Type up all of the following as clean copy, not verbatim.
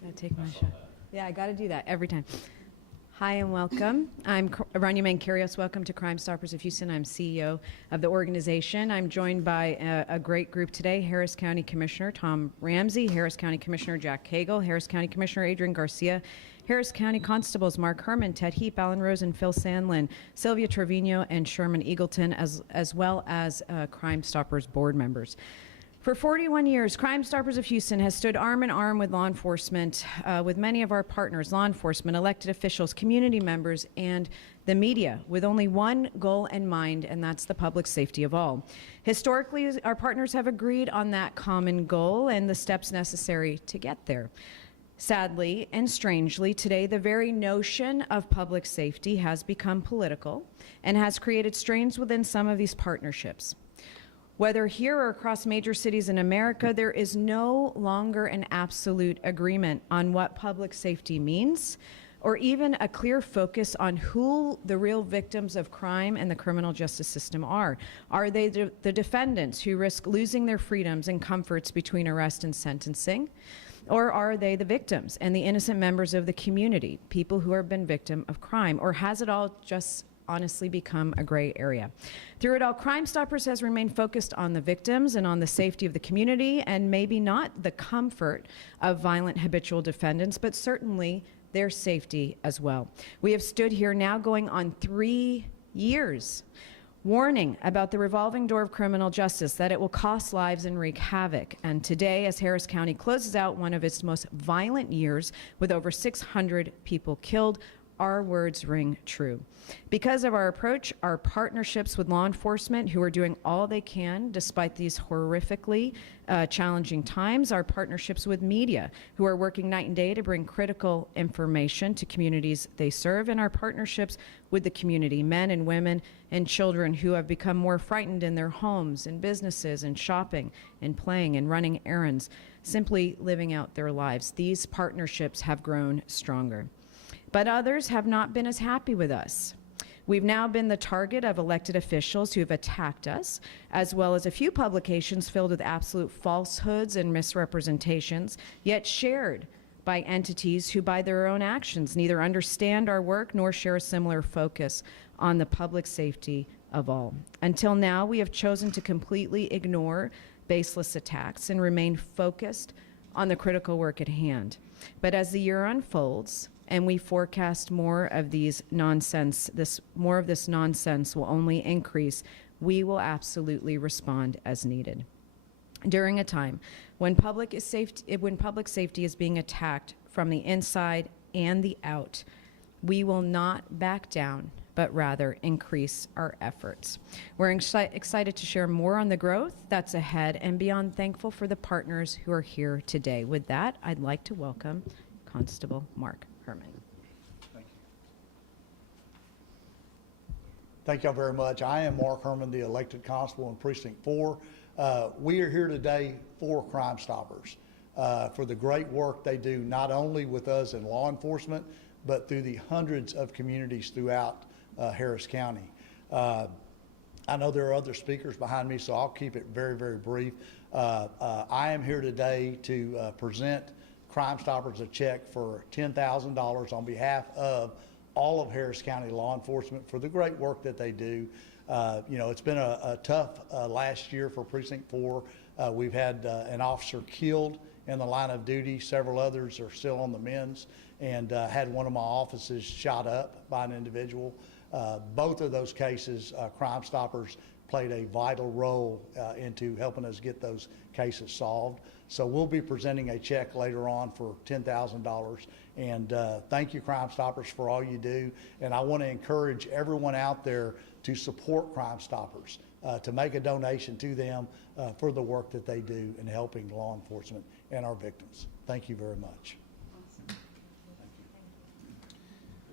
Gotta take my shot. Yeah, I gotta do that every time. Hi and welcome. I'm Rania Mankarios. Welcome to Crime Stoppers of Houston. I'm CEO of the organization. I'm joined by a great group today: Harris County Commissioner Tom Ramsey, Harris County Commissioner Jack Cagle, Harris County Commissioner Adrian Garcia, Harris County Constables Mark Herman, Ted Heap, Alan Rose, and Phil Sandlin, Sylvia Trevino, and Sherman Eagleton, as well as Crime Stoppers board members. For 41 years, Crime Stoppers of Houston has stood arm in arm with law enforcement, with many of our partners, law enforcement, elected officials, community members, and the media, with only one goal in mind, and that's the public safety of all. Historically, our partners have agreed on that common goal and the steps necessary to get there. Sadly and strangely, today, the very notion of public safety has become political and has created strains within some of these partnerships. Whether here or across major cities in America, there is no longer an absolute agreement on what public safety means, or even a clear focus on who the real victims of crime and the criminal justice system are. Are they the defendants who risk losing their freedoms and comforts between arrest and sentencing? Or are they the victims and the innocent members of the community, people who have been victim of crime? Or has it all just honestly become a gray area? Through it all, Crime Stoppers has remained focused on the victims and on the safety of the community, and maybe not the comfort of violent habitual defendants, but certainly their safety as well. We have stood here now going on 3 years, warning about the revolving door of criminal justice, that it will cost lives and wreak havoc. And today, as Harris County closes out one of its most violent years with over 600 people killed, our words ring true. Because of our approach, our partnerships with law enforcement, who are doing all they can despite these horrifically challenging times, our partnerships with media, who are working night and day to bring critical information to communities they serve, and our partnerships with the community, men and women and children who have become more frightened in their homes and businesses and shopping and playing and running errands, simply living out their lives. These partnerships have grown stronger. But others have not been as happy with us. We've now been the target of elected officials who have attacked us, as well as a few publications filled with absolute falsehoods and misrepresentations, yet shared by entities who, by their own actions, neither understand our work nor share a similar focus on the public safety of all. Until now, we have chosen to completely ignore baseless attacks and remain focused on the critical work at hand. But as the year unfolds, and we forecast more of these nonsense, more of this nonsense will only increase, we will absolutely respond as needed. During a time when public safety is being attacked from the inside and the out, we will not back down, but rather increase our efforts. We're excited to share more on the growth that's ahead, and beyond thankful for the partners who are here today. With that, I'd like to welcome Constable Mark Herman. Thank y'all very much. I am Mark Herman, the elected constable in Precinct 4. We are here today for Crime Stoppers, for the great work they do, not only with us in law enforcement, but through the hundreds of communities throughout Harris County. I know there are other speakers behind me, so I'll keep it very, very brief. I am here today to present Crime Stoppers a check for $10,000 on behalf of all of Harris County law enforcement for the great work that they do. You know, it's been a tough last year for Precinct 4. We've had an officer killed in the line of duty. Several others are still on the mends, and had one of my offices shot up by an individual. Both of those cases, Crime Stoppers played a vital role into helping us get those cases solved. So we'll be presenting a check later on for $10,000. And thank you, Crime Stoppers, for all you do. And I want to encourage everyone out there to support Crime Stoppers, to make a donation to them for the work that they do in helping law enforcement and our victims. Thank you very much.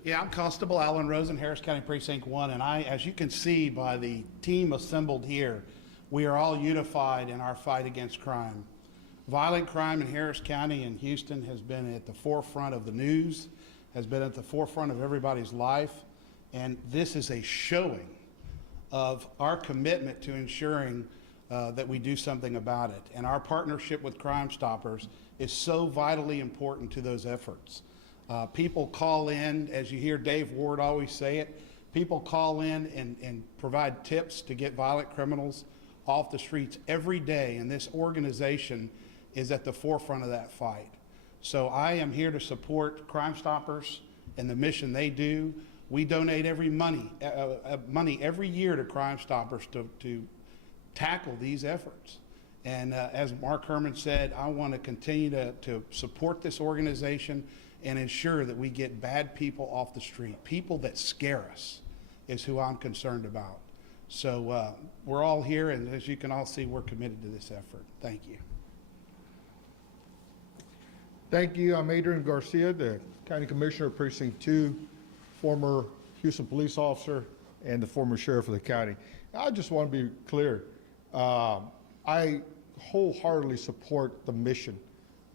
Yeah, I'm Constable Alan Rosen, Harris County Precinct 1, and as you can see by the team assembled here, we are all unified in our fight against crime. Violent crime in Harris County and Houston has been at the forefront of the news, has been at the forefront of everybody's life, and this is a showing of our commitment to ensuring that we do something about it. And our partnership with Crime Stoppers is so vitally important to those efforts. People call in, as you hear Dave Ward always say it, people call in and provide tips to get violent criminals off the streets every day, and this organization is at the forefront of that fight. So I am here to support Crime Stoppers and the mission they do. We donate money every year to Crime Stoppers to tackle these efforts. And as Mark Herman said, I want to continue to support this organization and ensure that we get bad people off the street. People that scare us is who I'm concerned about. So we're all here, and as you can all see, we're committed to this effort. Thank you. Thank you. I'm Adrian Garcia, the County Commissioner of Precinct 2, former Houston police officer, and the former sheriff of the county. I just want to be clear. I wholeheartedly support the mission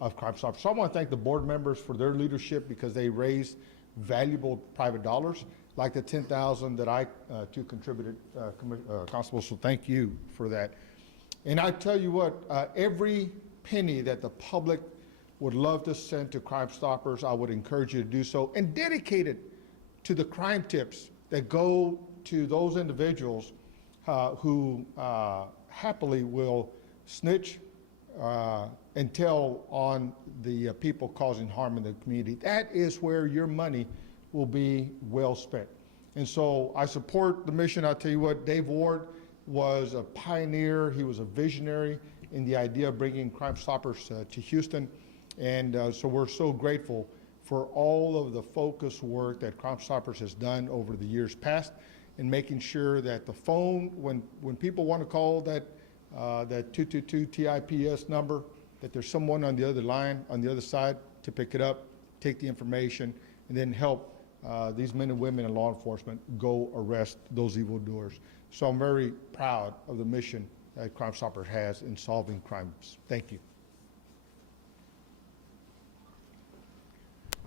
of Crime Stoppers. So I want to thank the board members for their leadership because they raised valuable private dollars, like the $10,000 that I too contributed, Constable. So thank you for that. And I tell you what, every penny that the public would love to send to Crime Stoppers, I would encourage you to do so, and dedicate it to the crime tips that go to those individuals who happily will snitch and tell on the people causing harm in the community. That is where your money will be well spent. And so I support the mission. I'll tell you what, Dave Ward was a pioneer. He was a visionary in the idea of bringing Crime Stoppers to Houston. And so we're so grateful for all of the focus work that Crime Stoppers has done over the years past in making sure that the phone, when people want to call that 222 TIPS number, that there's someone on the other line, on the other side, to pick it up, take the information, and then help these men and women in law enforcement go arrest those evildoers. So I'm very proud of the mission that Crime Stoppers has in solving crimes. Thank you.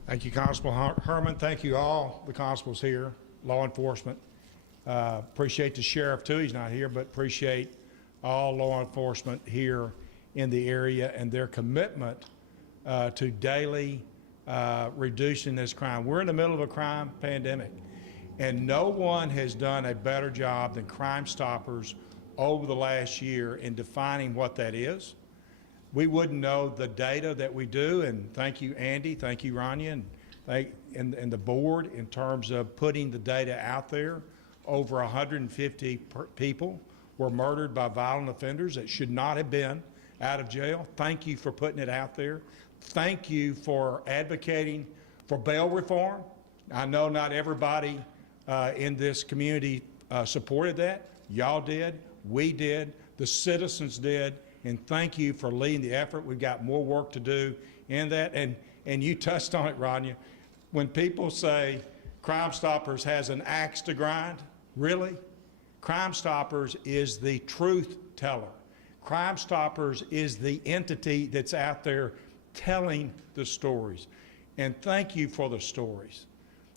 Thank you, Constable Herman. Thank you all, the constables here, law enforcement. Appreciate the sheriff too, he's not here, but appreciate all law enforcement here in the area and their commitment to daily reducing this crime. We're in the middle of a crime pandemic, and no one has done a better job than Crime Stoppers over the last year in defining what that is. We wouldn't know the data that we do, and thank you, Andy, thank you, Rania, and the board in terms of putting the data out there. Over 150 people were murdered by violent offenders that should not have been out of jail. Thank you for putting it out there. Thank you for advocating for bail reform. I know not everybody in this community supported that. Y'all did, we did, the citizens did, and thank you for leading the effort. We've got more work to do in that, and you touched on it, Rania. When people say Crime Stoppers has an axe to grind, really? Crime Stoppers is the truth teller. Crime Stoppers is the entity that's out there telling the stories. And thank you for the stories.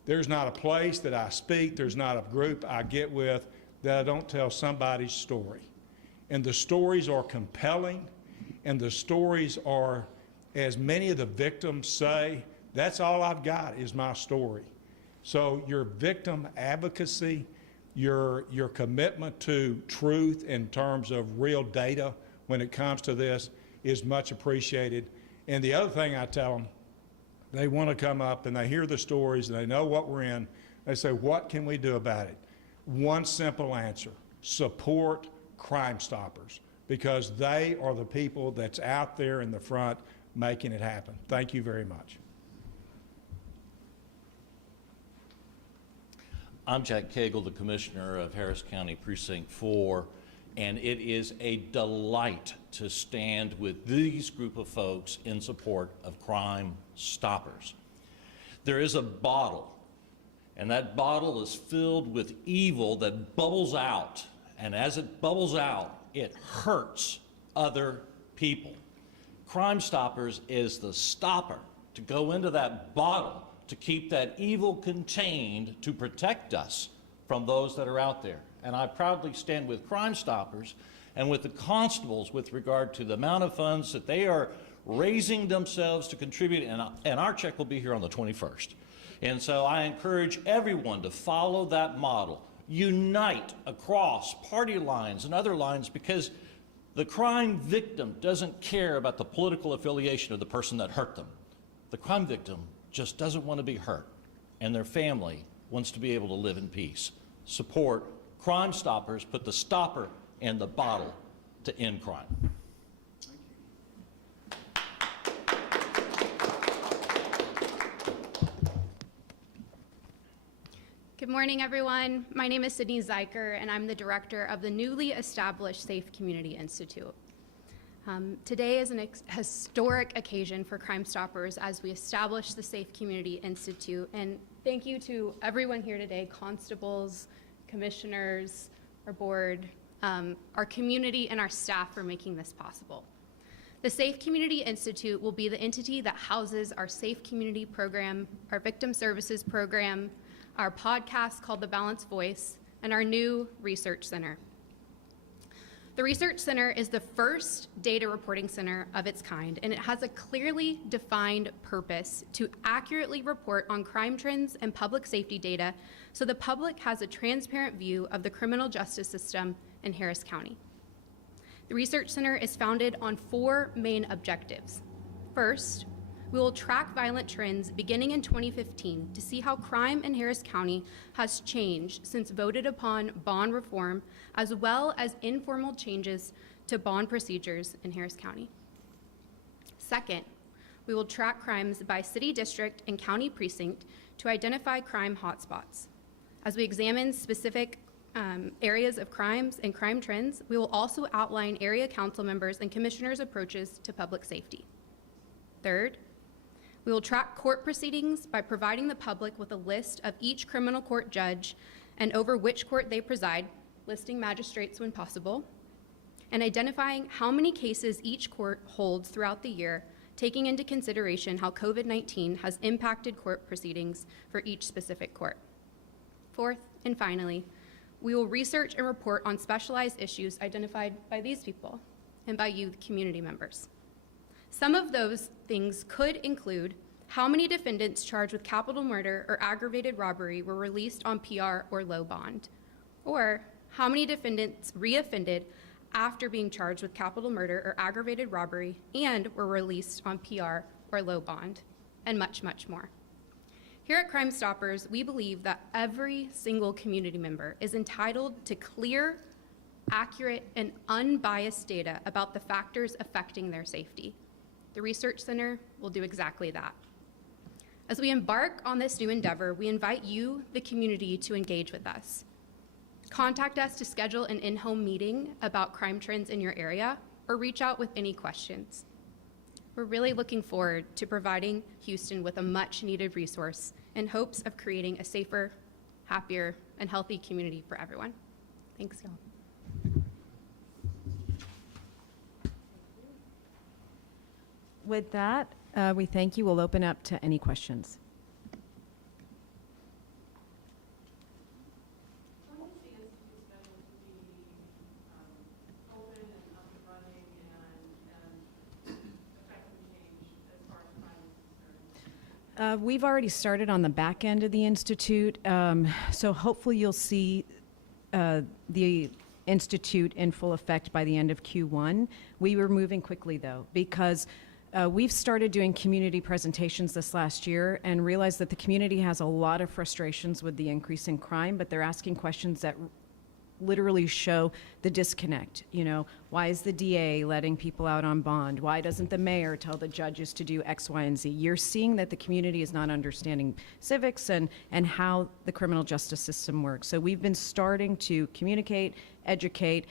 There's not a place that I speak, there's not a group I get with that I don't tell somebody's story. And the stories are compelling, and the stories are, as many of the victims say, that's all I've got is my story. So your victim advocacy, your commitment to truth in terms of real data when it comes to this is much appreciated. And the other thing I tell them, they want to come up and they hear the stories and they know what we're in. They say, what can we do about it? One simple answer: support Crime Stoppers, because they are the people that's out there in the front making it happen. Thank you very much. I'm Jack Cagle, the Commissioner of Harris County Precinct 4, and it is a delight to stand with these group of folks in support of Crime Stoppers. There is a bottle, and that bottle is filled with evil that bubbles out, and as it bubbles out, it hurts other people. Crime Stoppers is the stopper to go into that bottle to keep that evil contained, to protect us from those that are out there. And I proudly stand with Crime Stoppers and with the constables with regard to the amount of funds that they are raising themselves to contribute, and our check will be here on the 21st. And so I encourage everyone to follow that model. Unite across party lines and other lines, because the crime victim doesn't care about the political affiliation of the person that hurt them. The crime victim just doesn't want to be hurt, and their family wants to be able to live in peace. Support Crime Stoppers, put the stopper in the bottle to end crime. Good morning, everyone. My name is Sydney Zeiker, and I'm the director of the newly established Safe Community Institute. Today is an historic occasion for Crime Stoppers as we establish the Safe Community Institute. And thank you to everyone here today, constables, commissioners, our board, our community, and our staff for making this possible. The Safe Community Institute will be the entity that houses our Safe Community program, our Victim Services program, our podcast called The Balanced Voice, and our new research center. The Research Center is the first data reporting center of its kind, and it has a clearly defined purpose to accurately report on crime trends and public safety data so the public has a transparent view of the criminal justice system in Harris County. The Research Center is founded on 4 main objectives. First, we will track violent trends beginning in 2015 to see how crime in Harris County has changed since voted upon bond reform, as well as informal changes to bond procedures in Harris County. Second, we will track crimes by city district and county precinct to identify crime hotspots. As we examine specific areas of crimes and crime trends, we will also outline area council members and commissioners' approaches to public safety. Third, we will track court proceedings by providing the public with a list of each criminal court judge and over which court they preside, listing magistrates when possible, and identifying how many cases each court holds throughout the year, taking into consideration how COVID-19 has impacted court proceedings for each specific court. Fourth, and finally, we will research and report on specialized issues identified by these people and by you, the community members. Some of those things could include how many defendants charged with capital murder or aggravated robbery were released on PR or low bond, or how many defendants reoffended after being charged with capital murder or aggravated robbery and were released on PR or low bond, and much, much more. Here at Crime Stoppers, we believe that every single community member is entitled to clear, accurate, and unbiased data about the factors affecting their safety. The Research Center will do exactly that. As we embark on this new endeavor, we invite you, the community, to engage with us. Contact us to schedule an in-home meeting about crime trends in your area, or reach out with any questions. We're really looking forward to providing Houston with a much-needed resource in hopes of creating a safer, happier, and healthy community for everyone. Thanks, y'all. With that, we thank you. We'll open up to any questions. When is the Institute scheduled to be open and up and running and effective change as far as crime is concerned? We've already started on the back end of the Institute, so hopefully you'll see the Institute in full effect by the end of Q1. We were moving quickly, though, because we've started doing community presentations this last year and realized that the community has a lot of frustrations with the increase in crime, but they're asking questions that literally show the disconnect. You know, why is the DA letting people out on bond? Why doesn't the mayor tell the judges to do X, Y, and Z? You're seeing that the community is not understanding civics and how the criminal justice system works. So we've been starting to communicate, educate,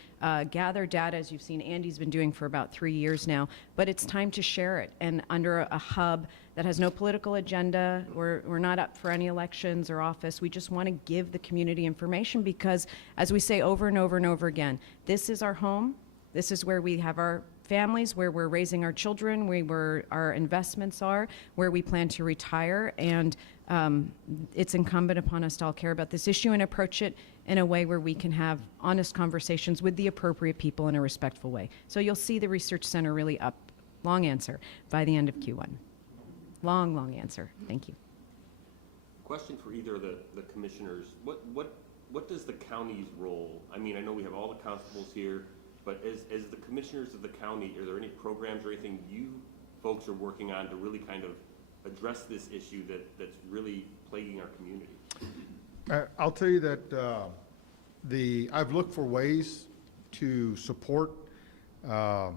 gather data, as you've seen Andy's been doing for about 3 years now, but it's time to share it. And under a hub that has no political agenda, we're not up for any elections or office. We just want to give the community information because, as we say over and over and over again, this is our home. This is where we have our families, where we're raising our children, where our investments are, where we plan to retire, and it's incumbent upon us to all care about this issue and approach it in a way where we can have honest conversations with the appropriate people in a respectful way. So you'll see the Research Center really up, long answer, by the end of Q1. Long answer. Thank you. Question for either of the commissioners. What does the county's role? I mean, I know we have all the constables here, but as the commissioners of the county, are there any programs or anything you folks are working on to really kind of address this issue that's really plaguing our community? I'll tell you that I've looked for ways to support our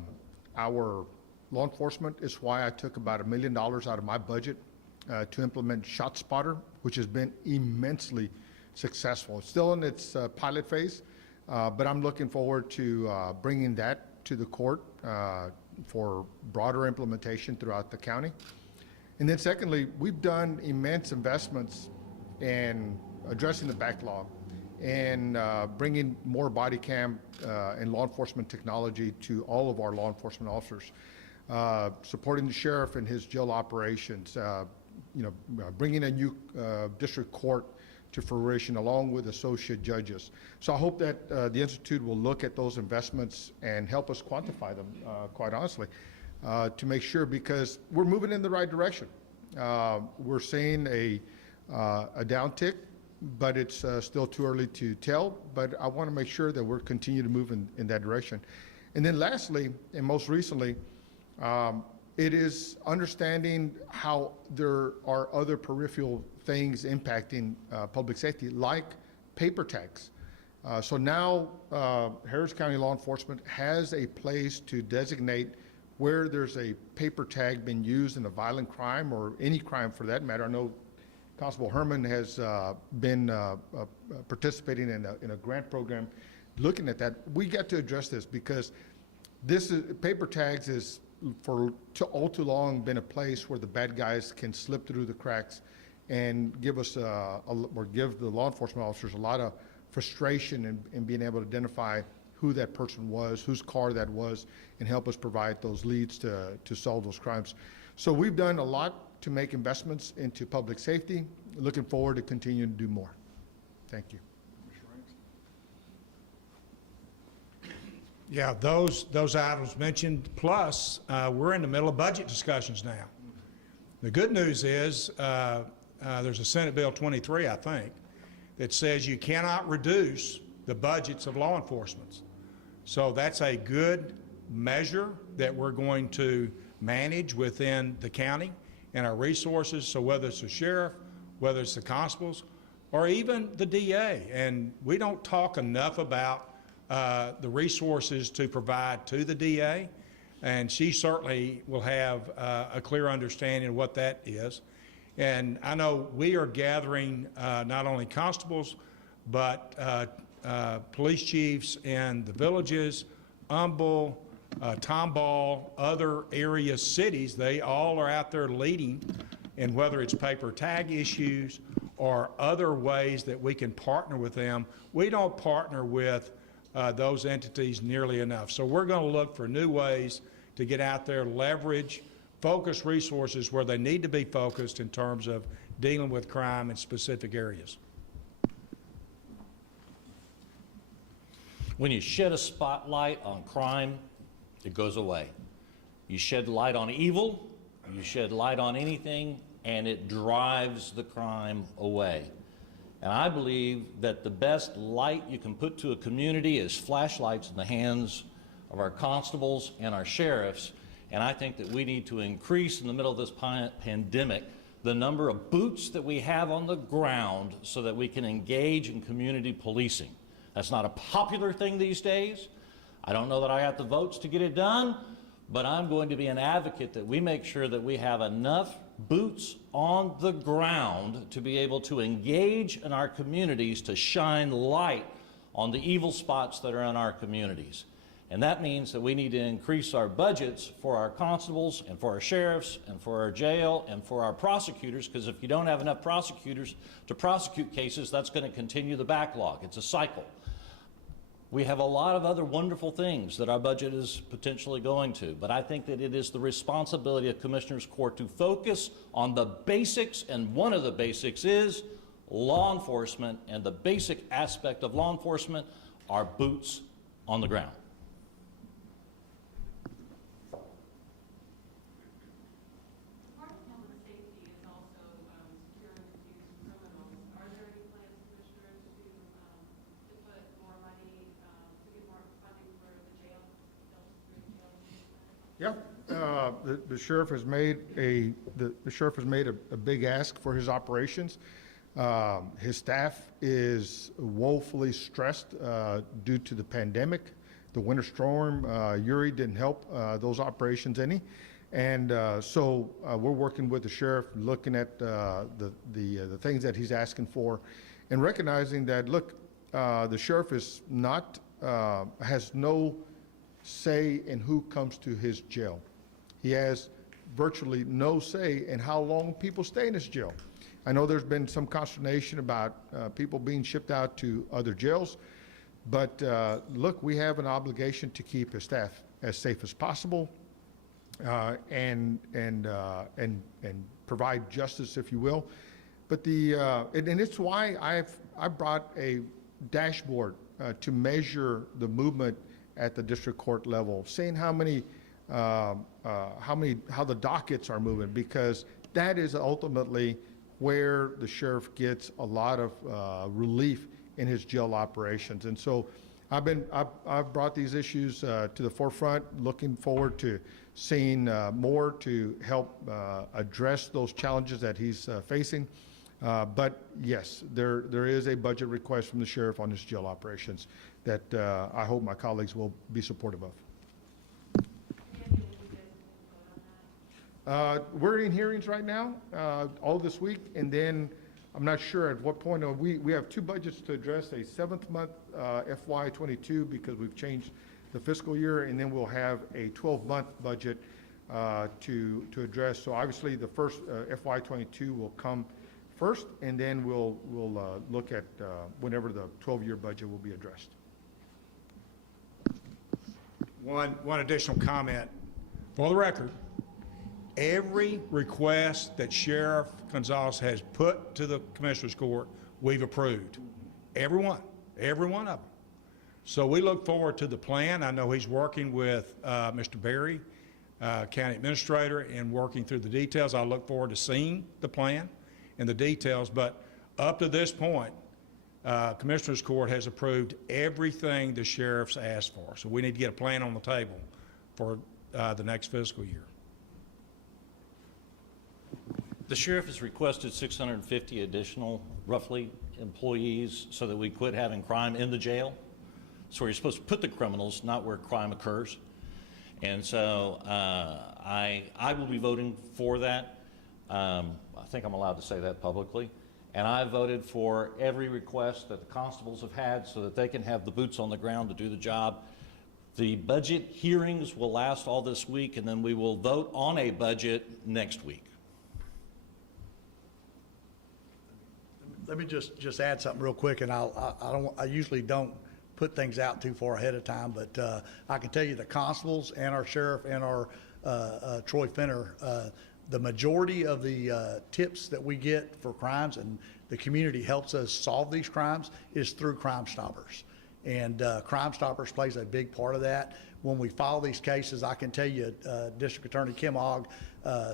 law enforcement. It's why I took about $1 million out of my budget to implement ShotSpotter, which has been immensely successful. It's still in its pilot phase, but I'm looking forward to bringing that to the court for broader implementation throughout the county. And then secondly, we've done immense investments in addressing the backlog and bringing more body cam and law enforcement technology to all of our law enforcement officers, supporting the sheriff in his jail operations, bringing a new district court to fruition along with associate judges. So I hope that the Institute will look at those investments and help us quantify them, quite honestly, to make sure, because we're moving in the right direction. We're seeing a downtick, but it's still too early to tell. But I want to make sure that we're continuing to move in that direction. And then lastly, and most recently, it is understanding how there are other peripheral things impacting public safety, like paper tags. So now Harris County Law Enforcement has a place to designate where there's a paper tag being used in a violent crime, or any crime for that matter. I know Constable Herman has been participating in a grant program looking at that. We got to address this, because paper tags is for all too long been a place where the bad guys can slip through the cracks and give us or give the law enforcement officers a lot of frustration in being able to identify who that person was, whose car that was, and help us provide those leads to solve those crimes. So we've done a lot to make investments into public safety. Looking forward to continuing to do more. Thank you. Yeah, those items mentioned, plus we're in the middle of budget discussions now. The good news is there's a Senate Bill 23, I think, that says you cannot reduce the budgets of law enforcement. So that's a good measure that we're going to manage within the county and our resources. So whether it's the sheriff, whether it's the constables, or even the DA, and we don't talk enough about the resources to provide to the DA, and she certainly will have a clear understanding of what that is. And I know we are gathering not only constables, but police chiefs in the villages, Humble, Tomball, other area cities. They all are out there leading, and whether it's paper tag issues or other ways that we can partner with them, we don't partner with those entities nearly enough. So we're going to look for new ways to get out there, leverage, focus resources where they need to be focused in terms of dealing with crime in specific areas. When you shed a spotlight on crime, it goes away. You shed light on evil, you shed light on anything, and it drives the crime away. And I believe that the best light you can put to a community is flashlights in the hands of our constables and our sheriffs. And I think that we need to increase, in the middle of this pandemic, the number of boots that we have on the ground so that we can engage in community policing. That's not a popular thing these days. I don't know that I have the votes to get it done, but I'm going to be an advocate that we make sure that we have enough boots on the ground to be able to engage in our communities, to shine light on the evil spots that are in our communities. And that means that we need to increase our budgets for our constables and for our sheriffs and for our jail and for our prosecutors, because if you don't have enough prosecutors to prosecute cases, that's going to continue the backlog. It's a cycle. We have a lot of other wonderful things that our budget is potentially going to, but I think that it is the responsibility of Commissioners Court to focus on the basics, and one of the basics is law enforcement, and the basic aspect of law enforcement are boots on the ground. Part of public safety is also securing accused criminals. Are there any plans, Commissioners, to put more money, to get more funding for the jail, Yeah, the sheriff has made the sheriff has made a big ask for his operations. His staff is woefully stressed due to the pandemic. The winter storm, Uri, didn't help those operations any. And so we're working with the sheriff, looking at the things that he's asking for, and recognizing that, look, the sheriff is not, has no say in who comes to his jail. He has virtually no say in how long people stay in his jail. I know there's been some consternation about people being shipped out to other jails, but look, we have an obligation to keep his staff as safe as possible and provide justice, if you will. But and it's why I brought a dashboard to measure the movement at the district court level, seeing how the dockets are moving, because that is ultimately where the sheriff gets a lot of relief in his jail operations. And so I've brought these issues to the forefront, looking forward to seeing more to help address those challenges that he's facing. But yes, there is a budget request from the sheriff on his jail operations that I hope my colleagues will be supportive of. We're in hearings right now, all this week, and then I'm not sure at what point. We have two budgets to address: a 7th month FY22, because we've changed the fiscal year, and then we'll have a 12-month budget to address. So obviously, the first FY22 will come first, and then we'll look at whenever the 12-year budget will be addressed. One additional comment. For the record, every request that Sheriff Gonzalez has put to the Commissioners Court, we've approved. Every one of them. So we look forward to the plan. I know he's working with Mr. Berry, County Administrator, and working through the details. I look forward to seeing the plan and the details, but up to this point, Commissioners Court has approved everything the Sheriff's asked for. So we need to get a plan on the table for the next fiscal year. The sheriff has requested 650 additional, roughly, employees so that we quit having crime in the jail. So you're supposed to put the criminals, not where crime occurs. And so I will be voting for that. I think I'm allowed to say that publicly. And I voted for every request that the constables have had so that they can have the boots on the ground to do the job. The budget hearings will last all this week, and then we will vote on a budget next week. Let me just add something real quick, and I usually don't put things out too far ahead of time, but I can tell you the constables and our sheriff and our Troy Fenner, the majority of the tips that we get for crimes, and the community helps us solve these crimes, is through Crime Stoppers. And Crime Stoppers plays a big part of that. When we file these cases, I can tell you District Attorney Kim Ogg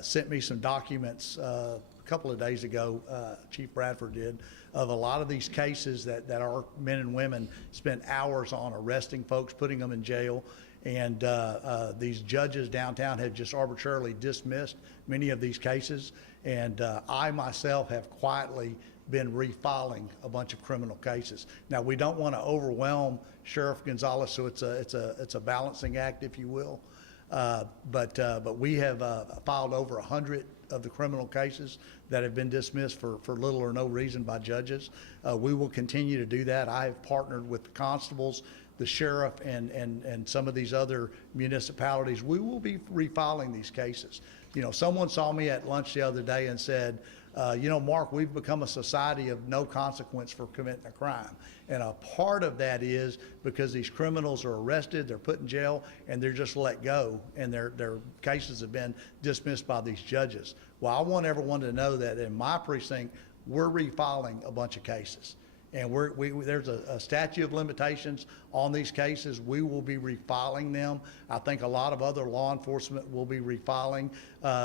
sent me some documents a couple of days ago, Chief Bradford did, of a lot of these cases that our men and women spent hours on arresting folks, putting them in jail. And these judges downtown have just arbitrarily dismissed many of these cases. And I myself have quietly been refiling a bunch of criminal cases. Now, we don't want to overwhelm Sheriff Gonzalez, so it's a balancing act, if you will. But we have filed over 100 of the criminal cases that have been dismissed for little or no reason by judges. We will continue to do that. I have partnered with the constables, the sheriff, and some of these other municipalities. We will be refiling these cases. You know, someone saw me at lunch the other day and said, Mark, we've become a society of no consequence for committing a crime. And a part of that is because these criminals are arrested, they're put in jail, and they're just let go, and their cases have been dismissed by these judges. Well, I want everyone to know that in my precinct, we're refiling a bunch of cases. And there's a statute of limitations on these cases. We will be refiling them. I think a lot of other law enforcement will be refiling.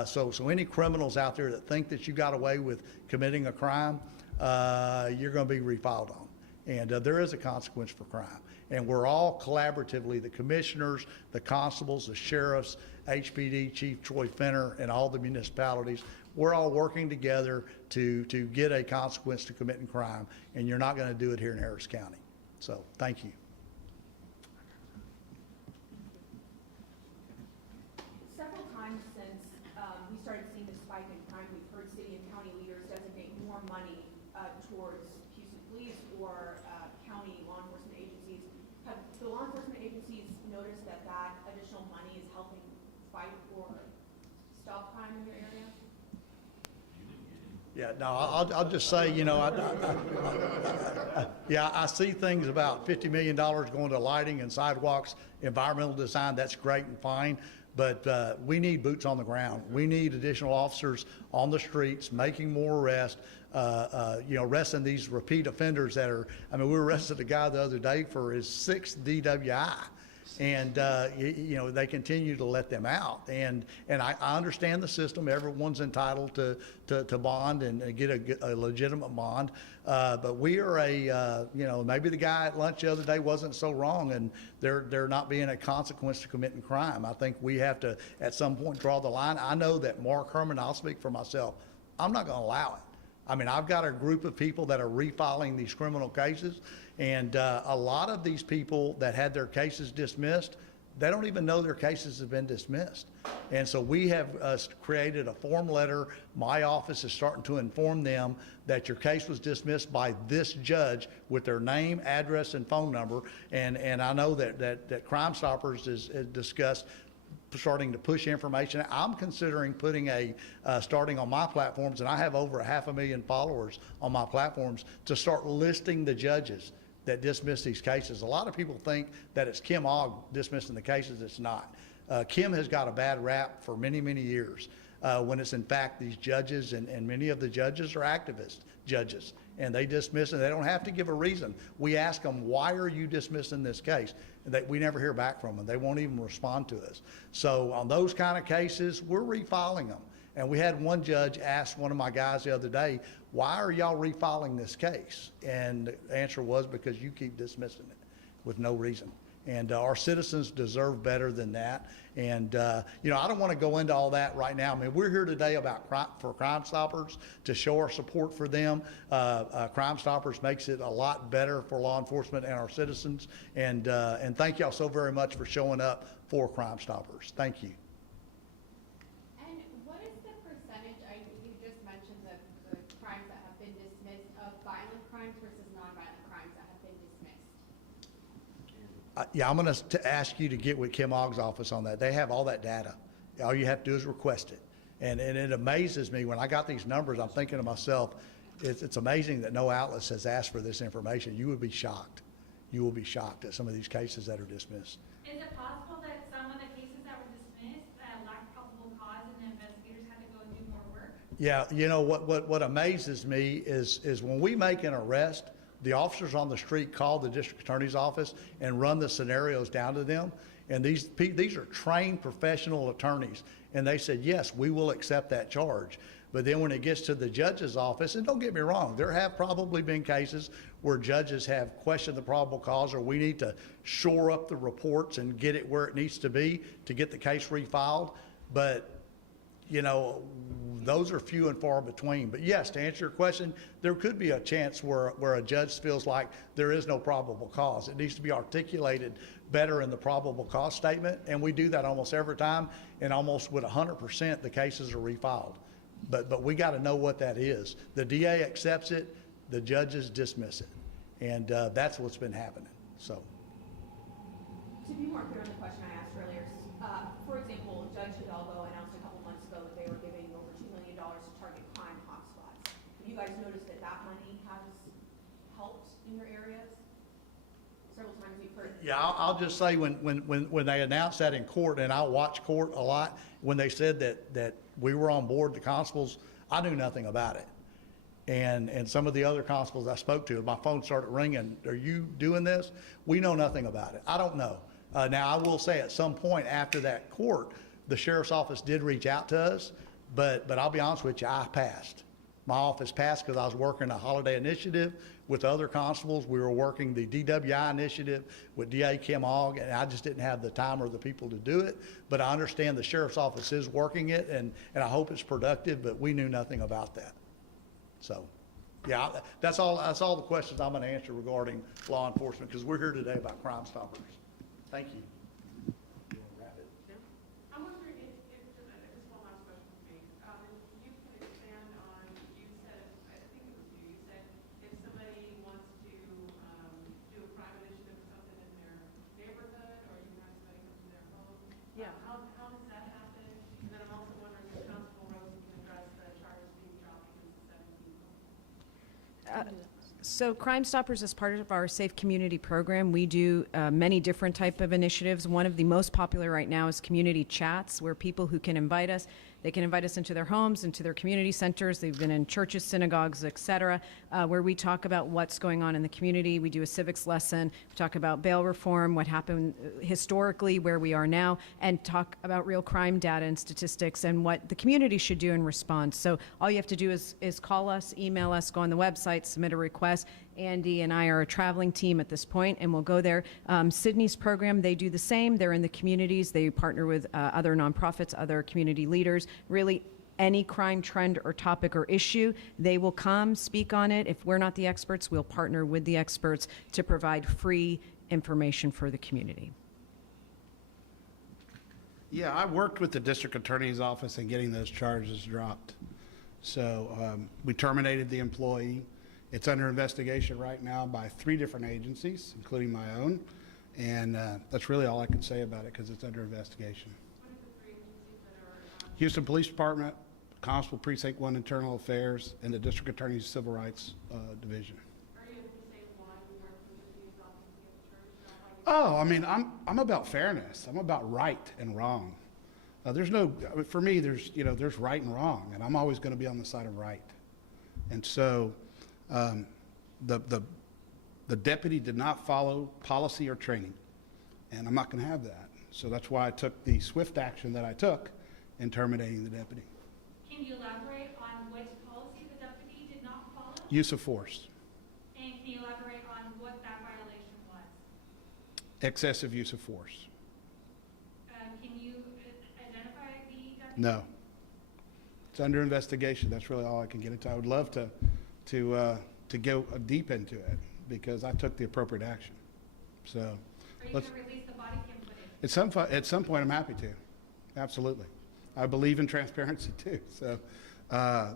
So any criminals out there that think that you got away with committing a crime, you're going to be refiled on. And there is a consequence for crime. And we're all collaboratively, the commissioners, the constables, the sheriffs, HPD, Chief Troy Fenner, and all the municipalities, we're all working together to get a consequence to committing crime, and you're not going to do it here in Harris County. So, thank you. Several times since we started seeing the spike in crime, we've heard city and county leaders designate more money towards Houston Police or county law enforcement agencies. Have the law enforcement agencies noticed that additional money is helping fight or stop crime in your area? Yeah, no, I'll just say, I see things about $50 million going to lighting and sidewalks, environmental design. That's great and fine, but we need boots on the ground. We need additional officers on the streets making more arrests, arresting these repeat offenders that are. I mean, we arrested a guy the other day for his 6th DWI. And, they continue to let them out. And I understand the system. Everyone's entitled to bond and get a legitimate bond. But we are maybe the guy at lunch the other day wasn't so wrong, and there not being a consequence to committing crime. I think we have to, at some point, draw the line. I know that Mark Herman, I'll speak for myself, I'm not going to allow it. I mean, I've got a group of people that are refiling these criminal cases, and a lot of these people that had their cases dismissed, they don't even know their cases have been dismissed. And so we have created a form letter. My office is starting to inform them that your case was dismissed by this judge with their name, address, and phone number. And I know that Crime Stoppers is discussed starting to push information. I'm considering putting starting on my platforms, and I have over 500,000 followers on my platforms, to start listing the judges that dismiss these cases. A lot of people think that it's Kim Ogg dismissing the cases. It's not. Kim has got a bad rap for many, many years, when it's in fact these judges, and many of the judges are activist judges, and they dismiss, and they don't have to give a reason. We ask them, why are you dismissing this case? And we never hear back from them. They won't even respond to us. So on those kind of cases, we're refiling them. And we had one judge ask one of my guys the other day, why are y'all refiling this case? And the answer was, because you keep dismissing it with no reason. And our citizens deserve better than that. And, I don't want to go into all that right now. I mean, we're here today for Crime Stoppers, to show our support for them. Crime Stoppers makes it a lot better for law enforcement and our citizens. And thank y'all so very much for showing up for Crime Stoppers. Thank you. And what is the percentage, you just mentioned the crimes that have been dismissed, of violent crimes versus nonviolent crimes that have been dismissed? I'm going to ask you to get with Kim Ogg's office on that. They have all that data. All you have to do is request it. And it amazes me when I got these numbers. I'm thinking to myself, it's amazing that no outlet has asked for this information. You would be shocked. You will be shocked at some of these cases that are dismissed. Is it possible that some of the cases that were dismissed lacked probable cause and the investigators had to go and do more work? Yeah, what amazes me is when we make an arrest, the officers on the street call the district attorney's office and run the scenarios down to them. And these are trained professional attorneys. And they said, yes, we will accept that charge. But then when it gets to the judge's office, and don't get me wrong, there have probably been cases where judges have questioned the probable cause, or we need to shore up the reports and get it where it needs to be to get the case refiled. But those are few and far between. But yes, to answer your question, there could be a chance where a judge feels like there is no probable cause. It needs to be articulated better in the probable cause statement, and we do that almost every time, and almost with 100% the cases are refiled. But we got to know what that is. The DA accepts it, the judges dismiss it, and that's what's been happening. So, To be more clear on the question I asked earlier, for example, Judge Hidalgo announced a couple months ago that they were giving over $2 million to target crime hotspots. guys noticed that that money has helped in your areas? Several times we've heard. Yeah, I'll just say, when they announced that in court, and I watch court a lot, when they said that we were on board, the constables, I knew nothing about it. And some of the other constables I spoke to, my phone started ringing, are you doing this? We know nothing about it. I don't know. Now, I will say at some point after that court, the sheriff's office did reach out to us, but I'll be honest with you, I passed. My office passed because I was working a holiday initiative with other constables. We were working the DWI initiative with DA Kim Ogg, and I just didn't have the time or the people to do it. But I understand the sheriff's office is working it, and I hope it's productive, but we knew nothing about that. So, yeah, that's all the questions I'm going to answer regarding law enforcement, because we're here today about Crime Stoppers. Thank you. I'm wondering if just one last question for me. You can expand on, you said, I think it was you said if somebody wants to do a crime initiative or something in their neighborhood, or you have somebody come to their home. Yeah. How does that happen? And then I'm also wondering if Constable Rosen can address the charges being dropped against the 7 people. So Crime Stoppers is part of our Safe Community program. We do many different type of initiatives. One of the most popular right now is community chats, where people who can invite us, they can invite us into their homes, into their community centers. They've been in churches, synagogues, et cetera, where we talk about what's going on in the community. We do a civics lesson. We talk about bail reform, what happened historically, where we are now, and talk about real crime data and statistics and what the community should do in response. So all you have to do is call us, email us, go on the website, submit a request. Andy and I are a traveling team at this point, and we'll go there. Sydney's program, they do the same. They're in the communities. They partner with other nonprofits, other community leaders. Really, any crime trend or topic or issue, they will come speak on it. If we're not the experts, we'll partner with the experts to provide free information for the community. Yeah, I worked with the district attorney's office in getting those charges dropped. So we terminated the employee. It's under investigation right now by 3 different agencies, including my own. And that's really all I can say about it, because it's under investigation. What are the 3 agencies that are? Houston Police Department, Constable Precinct 1 Internal Affairs, and the District Attorney's Civil Rights Division. Are you able to say why you work with these offices to get the charges? Oh, I mean, I'm about fairness. I'm about right and wrong. There's no, for me, there's right and wrong, and I'm always going to be on the side of right. And so the deputy did not follow policy or training, and I'm not going to have that. So that's why I took the swift action that I took in terminating the deputy. Can you elaborate on which policy the deputy did not follow? Use of force. And can you elaborate on what that violation was? Excessive use of force. Can you identify the deputy? No. It's under investigation. That's really all I can get into. I would love to go deep into it, because I took the appropriate action. So, Are you going to release the body cam footage? at some point, I'm happy to. Absolutely. I believe in transparency too. So,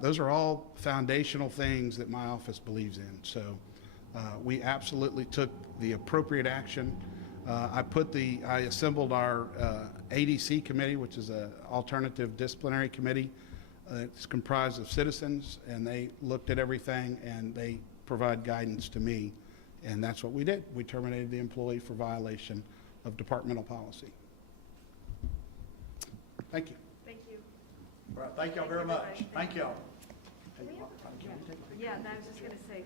those are all foundational things that my office believes in. So, we absolutely took the appropriate action. I assembled our ADC committee, which is an alternative disciplinary committee. It's comprised of citizens, and they looked at everything, and they provide guidance to me, and that's what we did. We terminated the employee for violation of departmental policy. Thank you. Thank you. All right, thank y'all very much. Thank y'all. Yeah, I was just going to say.